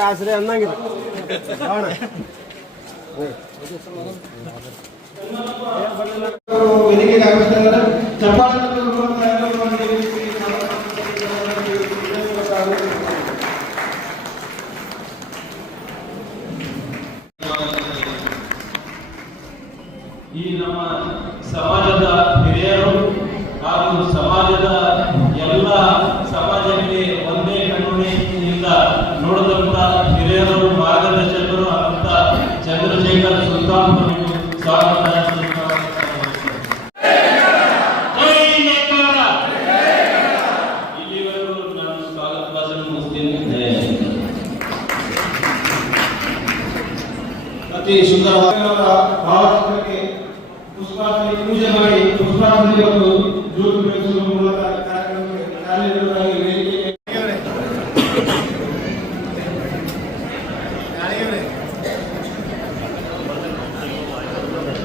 ಆಸರೆ ಅನ್ನಂಗಿಲ್ಲ ಕಾರಣ ವೇದಿಕೆಗೆ ಆಗಮಿಸ್ತಾರೆ ಚಪ್ಪಾಳೆ ಮೂಲಕ ಎಲ್ಲರೂ ಒಂದು ರೀತಿ ಈ ನಮ್ಮ ಸಮಾಜದ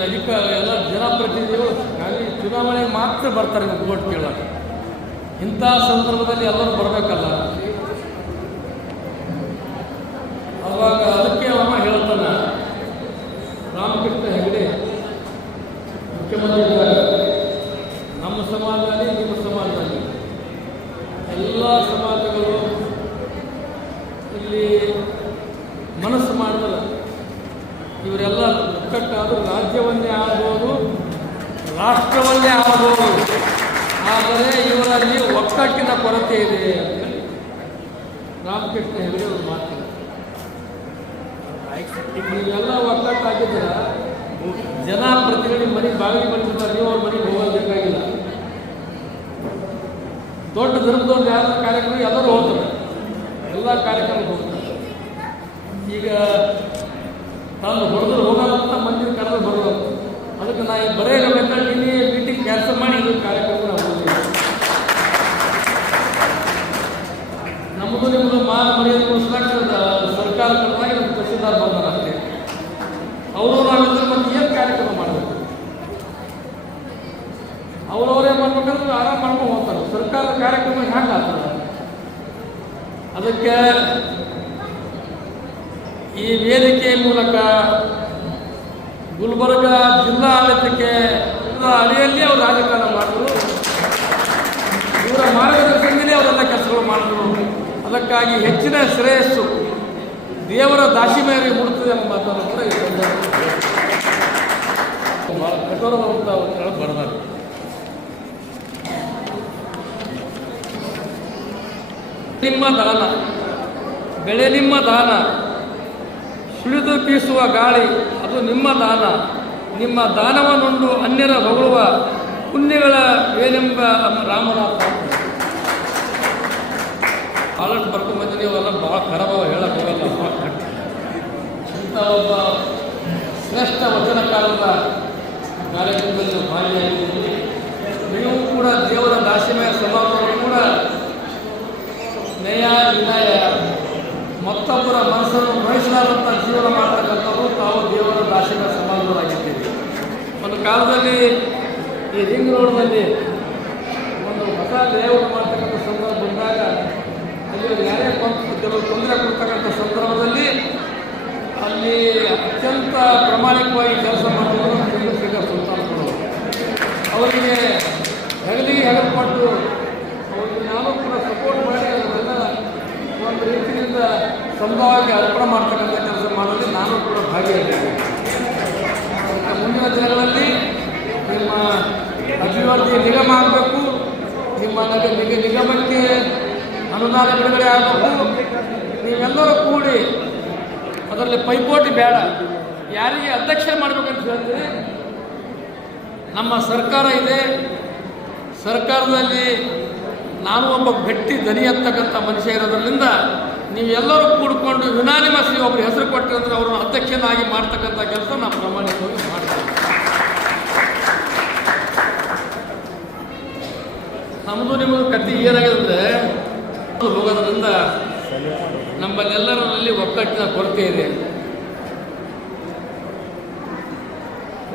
ಅಧಿಕ ಎಲ್ಲ ಜನಪ್ರತಿನಿಧಿಗಳು ಚುನಾವಣೆಗೆ ಮಾತ್ರ ಬರ್ತಾರೆ ಓಟ್ ಕೇಳೋಕೆ ಇಂಥ ಸಂದರ್ಭದಲ್ಲಿ ಎಲ್ಲರೂ ಬರಬೇಕಲ್ಲ? ಅವಾಗ ಅದಕ್ಕೆ ಅವ ಹೇಳ್ತಾನ, ರಾಮಕೃಷ್ಣ ಹೆಗಡೆ ಮುಖ್ಯಮಂತ್ರಿ ನಮ್ಮ ಸಮಾಜದಲ್ಲಿ ನಿಮ್ಮ ಸಮಾಜದಲ್ಲಿ ಎಲ್ಲ ಸಮಾಜಗಳು ಇಲ್ಲಿ ಮನಸ್ಸು ಮಾಡಿದ್ರೆ ಇವರೆಲ್ಲ ಕಟ್ಟಾದರೂ ರಾಜ್ಯವನ್ನೇ ಆಗ್ಬೋದು ರಾಷ್ಟ್ರವನ್ನೇ ಆಗ್ಬೋದು ಆದರೆ ಇವರಲ್ಲಿ ಒಕ್ಕಟ್ಟಿನ ಕೊರತೆ ಇದೆ ರಾಮಕೃಷ್ಣ ಹೆಗಡೆ ಅವರು ಮಾತಾಡ್ತಾರೆ ನೀವೆಲ್ಲ ಜನ ಪ್ರತಿನಿಧಿ ಮನೆ ಬಾಗಿಲು ಬಂದಿರ್ತಾರೆ ನೀವು ಅವ್ರ ಮನೆಗೆ ಹೋಗಬೇಕಾಗಿಲ್ಲ ಬೇಕಾಗಿಲ್ಲ ದೊಡ್ಡ ಧರ್ಮದವ್ರು ಯಾರ? ಕಾರ್ಯಕ್ರಮ ಎಲ್ಲರೂ ಹೋಗ್ತಾರೆ. ಎಲ್ಲ ಕಾರ್ಯಕ್ರಮ ಹೋಗ್ತಾರೆ. ಈಗ ತಾನು ಹೊಡೆದ್ರೆ ಹೋಗೋದಂತ ಮಂದಿರ ಕರೆದು ಬರೋದು ಅದಕ್ಕೆ ನಾ ಬರೇ ಬೇಕಾದ್ರೆ ಇಲ್ಲಿ ಮೀಟಿಂಗ್ ಕ್ಯಾನ್ಸಲ್ ಮಾಡಿ ಇದು ಕಾರ್ಯಕ್ರಮ ನಾವು ಹೋಗ್ತೀವಿ ನಮ್ಮದು ನಿಮ್ಮದು ಮಾನ ಮರ್ಯಾದೆ ಉಳಿಸ್ಲಾಕ ಸರ್ಕಾರ ಪರವಾಗಿ ನಮ್ಮ ತಹಸೀಲ್ದಾರ್ ಬಂದಾರ ಅಷ್ಟೇ ಅವರು ನಾವಿದ್ರೆ ಮತ್ತೆ ಏನು ಕಾರ್ಯಕ್ರಮ ಮಾಡಬೇಕು ಅವರವರೇ ಮಾಡ್ಬೇಕಂದ್ರೆ ಆರಾಮ್ ಮಾಡ್ಕೊಂಡು ಹೋಗ್ತಾರೆ. ಸರ್ಕಾರದ ಕಾರ್ಯಕ್ರಮ ಹ್ಯಾಂಗ ಆಗ್ತದೆ? ಅದಕ್ಕೆ ಈ ವೇದಿಕೆ ಮೂಲಕ ಗುಲ್ಬರ್ಗ ಜಿಲ್ಲಾ ಆಡಳಿತಕ್ಕೆ ಅಡಿಯಲ್ಲಿ ಅವರು ರಾಜಕಾರಣ ಮಾಡಿದ್ರು. ಇವರ ಮಾರ್ಗದರ್ಶನದಲ್ಲಿ ಅವರೆಲ್ಲ ಕೆಲಸಗಳು ಮಾಡಿದ್ರು. ಅದಕ್ಕಾಗಿ ಹೆಚ್ಚಿನ ಶ್ರೇಯಸ್ಸು ದೇವರ ದಾಸಿಮೆಯರಿಗೆ ಮುಡುತ್ತದೆ ಎಂಬ ಮಾತನ್ನು ಕೂಡ ಈ ಬಹಳ ಕಠೋರವಾದಂಥ ನಿಮ್ಮ ದಾನ, ಬೆಳೆ ನಿಮ್ಮ ದಾನ, ಸುಳಿದು ಬೀಸುವ ಗಾಳಿ, ಅದು ನಿಮ್ಮ ದಾನ. ನಿಮ್ಮ ದಾನವನ್ನುಂಡು ಅನ್ಯರ ಹೊಗಳುವ ಪುಣ್ಯಗಳ ಏನೆಂಬ ರಾಮನಾಥ ಭಾಳಷ್ಟು ಬರ್ಕೊಂಬಂದಿನಿ ಅವೆಲ್ಲ ಭಾಳ ಖರಬವ ಹೇಳಕ್ಕೆ ಹೋಗಲ್ಲ ಇಂಥ ಒಬ್ಬ ಶ್ರೇಷ್ಠ ವಚನಕಾರರ ಕಾರ್ಯಕ್ರಮದಲ್ಲಿ ಭಾಗಿಯಾಗಿದ್ದೀನಿ ನೀವು ಕೂಡ ದೇವರ ದಾಸಿಮಯ ಸಮಾಜವನ್ನು ನ್ಯಾಯ, ವಿನಯ, ಮತ್ತೊಬ್ಬರ ಮನಸ್ಸನ್ನು ನೋಯಿಸಲಾರಂಥ ಜೀವನ ಮಾಡ್ತಕ್ಕಂಥವ್ರು ತಾವು ದೇವರ ದಾಸಿಗಳ ಸಂಬಂಧವಾಗಿದ್ದೀವಿ ಒಂದು ಕಾಲದಲ್ಲಿ ಈ ರಿಂಗ್ ರೋಡ್ನಲ್ಲಿ ಹೊಸ ಲೇಔಟ್ ಮಾಡ್ತಕ್ಕಂಥ ಸಂದರ್ಭ ಬಂದಾಗ ಅಲ್ಲಿ ಯಾರೇ ಕೆಲವು ತೊಂದರೆ ಕೊಡ್ತಕ್ಕಂಥ ಸಂದರ್ಭದಲ್ಲಿ ಅಲ್ಲಿ ಅತ್ಯಂತ ಪ್ರಾಮಾಣಿಕವಾಗಿ ಕೆಲಸ ಮಾಡಿದ್ರು ಚಂದ್ರಶೇಖರ್ ಸುಲ್ತಾನ್ಗಳು ಅವರಿಗೆ ಹೆಗಲಿಗೆ ಹೆಗಲು ಕೊಟ್ಟು ಅವರಿಗೆ ನಾನು ಕೂಡ ಸಪೋರ್ಟ್ ಮಾಡಿ ಅದನ್ನೆಲ್ಲ ಒಂದು ರೀತಿಯಿಂದ ಸಮುದಾಯಕ್ಕೆ ಅರ್ಪಣೆ ಮಾಡ್ತಕ್ಕಂಥ ಕೆಲಸ ಮಾಡೋದು ನಾನು ಕೂಡ ಭಾಗಿಯಾಗಿದ್ದೇನೆ ಮುಂದಿನ ದಿನಗಳಲ್ಲಿ ನಿಮ್ಮ ಅಭಿವೃದ್ಧಿ ನಿಗಮ ಆಗಬೇಕು, ನಿಮ್ಮ ನಗ ನಿಗ ನಿಗಮಕ್ಕೆ ಅನುದಾನ ಬಿಡುಗಡೆ ಆಗಬೇಕು. ನೀವೆಲ್ಲರೂ ಕೂಡಿ ಅದರಲ್ಲಿ ಪೈಪೋಟಿ ಬೇಡ. ಯಾರಿಗೆ ಅಧ್ಯಕ್ಷ ಮಾಡಬೇಕಂತ ಹೇಳ್ತೀರಿ ನಮ್ಮ ಸರ್ಕಾರ ಇದೆ. ಸರ್ಕಾರದಲ್ಲಿ ನಾನು ಒಬ್ಬ ಗಟ್ಟಿ ದನಿ ಅಂತಕ್ಕಂಥ ಮನುಷ್ಯ ಇರೋದ್ರಿಂದ ನೀವೆಲ್ಲರೂ ಕೂಡ್ಕೊಂಡು ಯುನಾನಿಮಸ್ ಒಬ್ಬರು ಹೆಸರು ಕೊಟ್ಟಿರಂದ್ರೆ ಅವರು ಅಧ್ಯಕ್ಷನಾಗಿ ಮಾಡ್ತಕ್ಕಂಥ ಕೆಲಸ ನಾವು ಪ್ರಮಾಣಿಕವಾಗಿ ಮಾಡ್ತೀವಿ. ನಮ್ಮದು ನಿಮ್ಮದು ಕತೆ ಏನಾಗಿದೆ ಅಂದರೆ ಹೋಗೋದ್ರಿಂದ ನಮ್ಮಲ್ಲೆಲ್ಲರಲ್ಲಿ ಒಕ್ಕಟ್ಟಿನ ಕೊರತೆ ಇದೆ.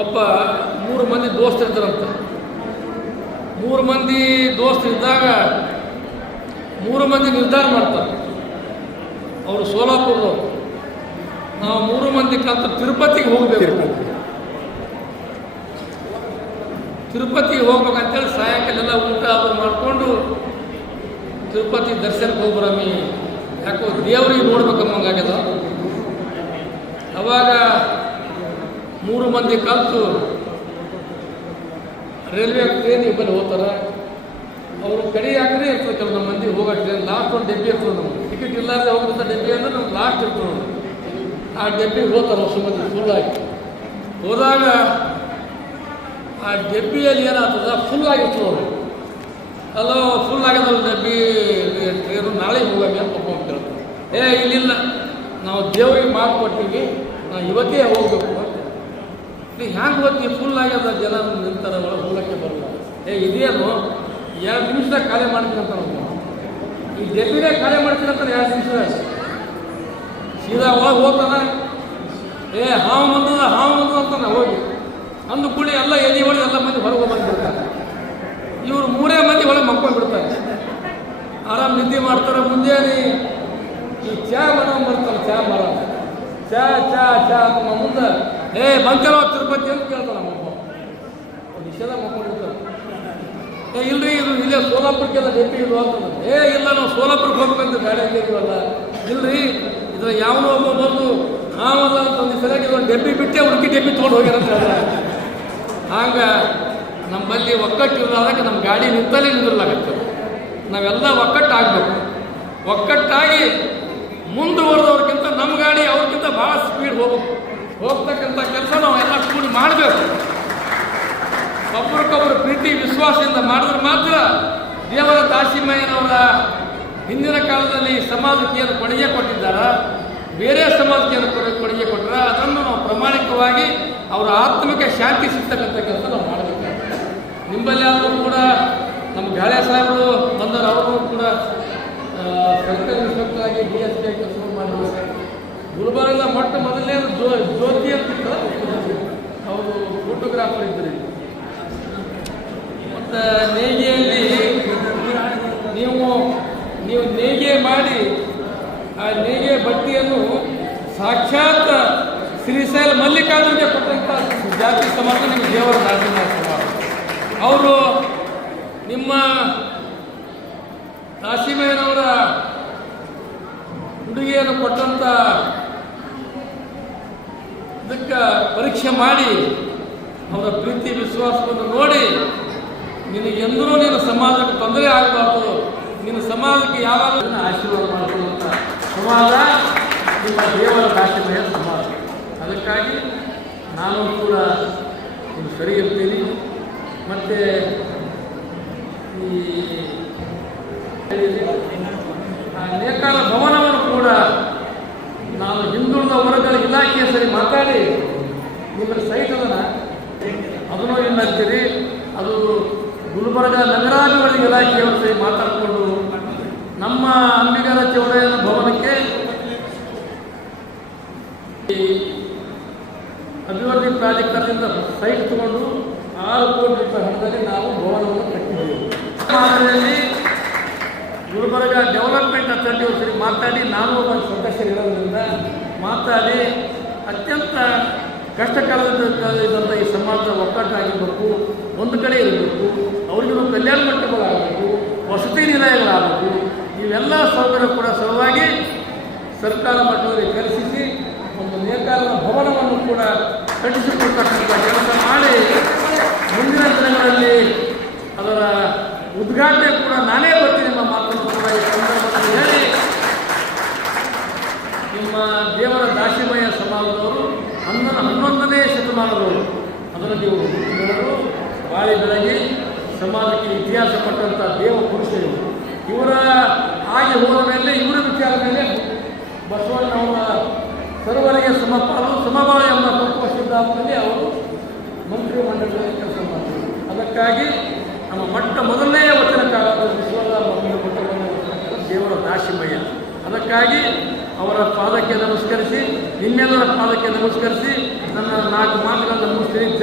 ಒಬ್ಬ ಮೂರು ಮಂದಿ ದೋಸ್ತರಿದ್ದಾರಂತ ಮೂರು ಮಂದಿ ದೋಸ್ತರಿದ್ದಾಗ ಮೂರು ಮಂದಿ ನಿರ್ಧಾರ ಮಾಡ್ತಾರೆ. ಅವರು ಸೋಲಾಪುರದವರು. ನಾವು ಮೂರು ಮಂದಿ ಕಲ್ತು ತಿರುಪತಿಗೆ ಹೋಗಬೇಕು. ತಿರುಪತಿಗೆ ಹೋಗ್ಬೇಕಂತೇಳಿ ಸಾಯಂಕಾಲ ಊಟ ಅದು ಮಾಡಿಕೊಂಡು ತಿರುಪತಿ ದರ್ಶನಕ್ಕೆ ಹೋಗ್ಬರಮ್ಮಿ ಯಾಕೋ ದೇವರಿಗೆ ನೋಡ್ಬೇಕಮ್ಮಂಗಾಗ್ಯದ ಅವಾಗ ಮೂರು ಮಂದಿ ಕಲ್ತು ರೈಲ್ವೆ ಟ್ರೈನ್ ಇಬ್ಬರು ಹೋಗ್ತಾರೆ. ಅವರು ಕಡಿ ಹಾಕಿದ್ರೆ ಇರ್ತದೆ ಕೆಲವು ಮಂದಿ, ಹೋಗೋ ಟ್ರೈನ್, ಲಾಸ್ಟ್ ಒಂದು ಡೆಬ್ಬಿ ಇರ್ತದೆ ನಮ್ಗೆ ಟಿಕೆಟ್ ಇಲ್ಲಾರದೆ ಹೋಗುವಂಥ ಡೆಬ್ಬಿ ಅಂದ್ರೆ ನಮ್ಗೆ ಲಾಸ್ಟ್ ಇರ್ತದೆ ನೋಡಿ. ಆ ಡೆಬ್ಬಿಗೆ ಹೋಗ್ತಾರೆ ಮಂದಿ ಫುಲ್ಲಾಗಿ ಹೋದಾಗ ಆ ಡೆಬ್ಬಿಯಲ್ಲಿ ಏನಾಗ್ತದ? ಫುಲ್ ಆಗಿತ್ತು ಅವರು ಅಲ್ಲೋ ಫುಲ್ ಆಗ್ಯದಲ್ಲ ಡಬ್ಬಿ ಟ್ರೇನು ನಾಳೆ ಹೋಗಿ ಅಂತ ಕೇಳ್ತಾರೆ ಏ, ಇಲ್ಲಿಲ್ಲ. ನಾವು ದೇವರಿಗೆ ಮಾತು ಕೊಟ್ಟಿವಿ. ನಾವು ಇವತ್ತೇ ಹೋಗಬೇಕು ಅಂತ. ನೀವು ಹ್ಯಾಂಗೆ ಹೋಗ್ತೀವಿ ಫುಲ್ ಆಗ್ಯದ? ಜನ ನಿಂತಾರ ಹೋಗಕ್ಕೆ ಬರಲ್ಲ. ಏ, ಇದೇನು? ಎರಡು ನಿಮಿಷದಾಗ ಖಾಲಿ ಮಾಡ್ತೀನಿ ಅಂತ ನಾವು ಈ ಡೆಬ್ಬಿನೇ ಕಾರ್ಯ ಅಂತ ಎರಡು ನಿಮಿಷದಾಗ ಸೀದಾ ಒಳಗೆ ಹೋಗ್ತಾನ? ಏ, ಹಾವು ಬಂದದ ಹಾವು ಬಂದದ ಅಂತಾನ ಹೋಗಿ. ಅಂದು ಕೂಡಿ ಎಲ್ಲ ಎದಿ ಒಳಗೆ ಎಲ್ಲ ಮಂದಿ ಹೊರಗೆ ಬಂದ್ಬಿಡ್ತಾರೆ. ಇವರು ಮೂರೇ ಮಂದಿ ಒಳಗೆ ಮಕ್ಕೊಂಡ್ಬಿಡ್ತಾರೆ. ಆರಾಮ್ ನಿದ್ದೆ ಮಾಡ್ತಾರೆ ಮುಂಜಾನೆ. ಈ ಚಾ ಮರ ಬರ್ತಾರೆ ಚಾ ಮರ ಚಾ ಚಾ ಚಾ ಅಂತ ಮುಂದೆ. ಏ ಬಂಕರ ತಿರುಪತಿ ಅಂತ ಕೇಳ್ತಾರೆ ನಮ್ಮ ನಿಷೇಧ ಮಕ್ಕೊಂಡಿರ್ತಾರೆ. ಇಲ್ರಿ, ಇದು ಇಲ್ಲೇ ಸೋಲಾಪುರಕ್ಕೆಲ್ಲ ಡೆಪ್ಪಿ ಇದು ಅಂತಂದ್ರೆ ಏ, ಇಲ್ಲ, ನಾವು ಸೋಲಾಪುರಕ್ಕೆ ಹೋಗ್ಬೇಕಂತ ಗಾಡಿ ಹಾಕಿದ್ವಲ್ಲ ಇಲ್ರಿ ಇದ್ರ ಯಾವನೋ ಒಬ್ಬ ಬಂದು ಅಂತ ಒಂದು ಸರಿಯಾಗಿ ಒಂದು ಡೆಬ್ಬಿ ಬಿಟ್ಟೆ ಹುಡುಕಿ ಡೆಬ್ಬಿ ತೊಗೊಂಡು ಹೋಗ್ಯಾರ ಅಂತ ಹಂಗ ನಮ್ಮಲ್ಲಿ ಒಕ್ಕಟ್ಟು ಇರೋದಕ್ಕೆ ನಮ್ಮ ಗಾಡಿ ನಿಂತಲೇ ನಿಂದಿರ್ಲಾಗತ್ತೆ. ನಾವೆಲ್ಲ ಒಕ್ಕಟ್ಟಾಗಬೇಕು. ಒಕ್ಕಟ್ಟಾಗಿ ಮುಂದುವರೆದವ್ರಿಗಿಂತ ನಮ್ಮ ಗಾಡಿ ಅವ್ರಿಗಿಂತ ಭಾಳ ಸ್ಪೀಡ್ ಹೋಗ್ಬೇಕು. ಹೋಗ್ತಕ್ಕಂಥ ಕೆಲಸ ನಾವು ಎಲ್ಲ ಕೂಡಿ ಮಾಡಬೇಕು. ಒಬ್ರಿಗೊಬ್ರು ಪ್ರೀತಿ, ವಿಶ್ವಾಸದಿಂದ ಮಾಡಿದ್ರೆ ಮಾತ್ರ ದೇವರ ದಾಸಿಮಯ್ಯನವರ ಹಿಂದಿನ ಕಾಲದಲ್ಲಿ ಸಮಾಜಕ್ಕೆ ಏನು ಕೊಡುಗೆ ಕೊಟ್ಟಿದ್ದಾರ? ಬೇರೆ ಸಮಾಜಕ್ಕೆ ಏನು ಕೊಡು- ಕೊಡುಗೆ ಕೊಟ್ಟರೆ ಅದನ್ನು ನಾವು ಪ್ರಾಮಾಣಿಕವಾಗಿ ಅವರ ಆತ್ಮಕ್ಕೆ ಶಾಂತಿ ಸಿಗ್ತಕ್ಕಂಥ ಕೆಲಸ ನಾವು ಮಾಡಬೇಕು. ನಿಂಬಲ್ಲಿ ಆದರೂ ಕೂಡ ನಮ್ಮ ಗಾಳೆ ಸಾಹೇಬರು ಬಂದರು ಅವರು ಕೂಡ ಸರ್ಕಾರಿ ಆಗಿ ಡಿ ಎಸ್ ಪಿ ಕೆಲಸ ಮಾಡಿದ್ರು. ಗುಲ್ಬರ್ಗ ಮೊಟ್ಟ ಮೊದಲನೇ ಜ್ಯೋ ಜ್ಯೋತಿ ಅಂತ ಅವರು ಫೋಟೋಗ್ರಾಫರ್ ಇದ್ದರು ನೇಯ್ಗೆಯಲ್ಲಿ ನೀವು ನೀವು ನೇಯ್ಗೆ ಮಾಡಿ, ಆ ನೇಯ್ಗೆ ಬಟ್ಟೆಯನ್ನು ಸಾಕ್ಷಾತ್ ಶ್ರೀಶೈಲ ಮಲ್ಲಿಕಾರ್ಜುನಿಗೆ ಕೊಟ್ಟಂಥ ಜಾತಿ ಸಮಾಜ ನಿಮ್ಮ ದೇವರ ಸಮಾಜ ಅವರು ನಿಮ್ಮ ಕಾಶಿಮೇನವರ ಉಡುಗೆಯನ್ನು ಕೊಟ್ಟಂಥ ಇದಕ್ಕೆ ಪರೀಕ್ಷೆ ಮಾಡಿ, ಅವರ ಪ್ರೀತಿ, ವಿಶ್ವಾಸವನ್ನು ನೋಡಿ ನಿನಗೆಂದೂ ನಿನ್ನ ಸಮಾಜಕ್ಕೆ ತೊಂದರೆ ಆಗಬಾರ್ದು. ನಿನ್ನ ಸಮಾಜಕ್ಕೆ ಯಾವಾಗಲೂ ಆಶೀರ್ವಾದ ಮಾಡಿಕೊಳ್ಳುವಂಥ ಸಮಾಜ ನಿಮ್ಮ ದೇವರ ದಾಸಿಮಯ ಸಮಾಜ ಅದಕ್ಕಾಗಿ ನಾನು ಕೂಡ ಒಂದು ಸರಿ ಇರ್ತೀನಿ. ಮತ್ತು ಈ ನೇಕಾರ ಭವನವನ್ನು ಕೂಡ ನಾನು ಹಿಂದುಳಿದ ವರ್ಗಗಳ ಇಲಾಖೆಯ ಸರಿ ಮಾತಾಡಿ, ನಿಮ್ಮ ಸೈಟ್ ಅದನ್ನು ಏನು ಅದು ಗುಲ್ಬರ್ಗ ನಗರಾಭಿವೃದ್ಧಿ ಇಲಾಖೆಯವರು ಸರಿ ಮಾತಾಡಿಕೊಂಡು ನಮ್ಮ ಅಂಬಿಗರ ಚೌಡಯ್ಯನ ಭವನಕ್ಕೆ ಅಭಿವೃದ್ಧಿ ಪ್ರಾಧಿಕಾರದಿಂದ ಸೈಟ್ ತಗೊಂಡು ಆರು ಕೋಟಿ ರೂಪಾಯಿ ಹಣದಲ್ಲಿ ನಾವು ಭವನವನ್ನು ಕಟ್ಟಿದ್ದೇವೆ. ಗುಲ್ಬರ್ಗ ಡೆವಲಪ್ಮೆಂಟ್ ಅಥಾರಿಟಿ ಸರಿ ಮಾತಾಡಿ ನಾನು ಒಬ್ಬ ಸದಸ್ಯರಿರೋದ್ರಿಂದ ಮಾತಾಡಿ ಅತ್ಯಂತ ಕಷ್ಟ ಕಾಲದಂತಹ ಈ ಸಮಾಜದ ಒಕ್ಕಟ್ಟಾಗಿರಬೇಕು ಒಂದು ಕಡೆ ಇರಬೇಕು, ಅವರಿಗೂ ಕಲ್ಯಾಣ ಮಂಟಪಗಳಾಗಬೇಕು, ವಸತಿ ನಿಲಯಗಳಾಗಬೇಕು, ಇವೆಲ್ಲ ಸೌಕರ್ಯ ಕೂಡ ಸಲುವಾಗಿ ಸರ್ಕಾರ ಮಟ್ಟದಲ್ಲಿ ಕಲಿಸಿ ಒಂದು ನೇಕಾಲದ ಭವನವನ್ನು ಕೂಡ ಕಟ್ಟಿಸಿಕೊಡ್ತಕ್ಕಂಥ ಕೆಲಸ ಮಾಡಿ ಮುಂದಿನ ದಿನಗಳಲ್ಲಿ ಅದರ ಉದ್ಘಾಟನೆ ಕೂಡ ನಾನೇ ಬರ್ತೀನಿ ಎಂಬ ಮಾತನ್ನು ಕೂಡ ಈ ಸಂದರ್ಭದಲ್ಲಿ ಹೇಳಿ ನಿಮ್ಮ ದೇವರ ದಾಸಿಮಯ ಸಮಾಜದವರು ಹನ್ನೊಂದು ಹನ್ನೊಂದನೇ ಅದರಲ್ಲಿ ಬೆಳೆದು ಬಾಳಿ ಬೆಳಗಿ ಸಮಾಜಕ್ಕೆ ಇತಿಹಾಸ ಪಟ್ಟಂಥ ದೇವ ಪುರುಷರು ಇವರ ಹಾಗೆ ಹೋದ ಮೇಲೆ ಇವರ ವಿಚಾರ ಮೇಲೆ ಬಸವಣ್ಣವರ ಸರ್ವರಿಗೆ ಸಮಪಾಲು ಸಮಬಾಳ ಎಂಬ ತತ್ವ ಸಿದ್ಧಾಂತದಲ್ಲಿ ಅವರು ಮಂತ್ರಿ ಮಂಡಲದಲ್ಲಿ ಕೆಲಸ ಮಾಡ್ತಾರೆ ಅದಕ್ಕಾಗಿ ನಮ್ಮ ಮೊಟ್ಟ ಮೊದಲನೇ ವಚನಕಾರ ವಿಶ್ವದ ದೇವರ ದಾಶಿಮಯ್ಯ ಅದಕ್ಕಾಗಿ ಅವರ ಪಾದಕ್ಕೆ ನಮಸ್ಕರಿಸಿ, ನಿಮ್ಮೆಲ್ಲರ ಪಾದಕ್ಕೆ ನಮಸ್ಕರಿಸಿ ನನ್ನ ನಾಲ್ಕು ಮಾತುಗಳನ್ನು ಮುಗಿಸ್ತೀನಿ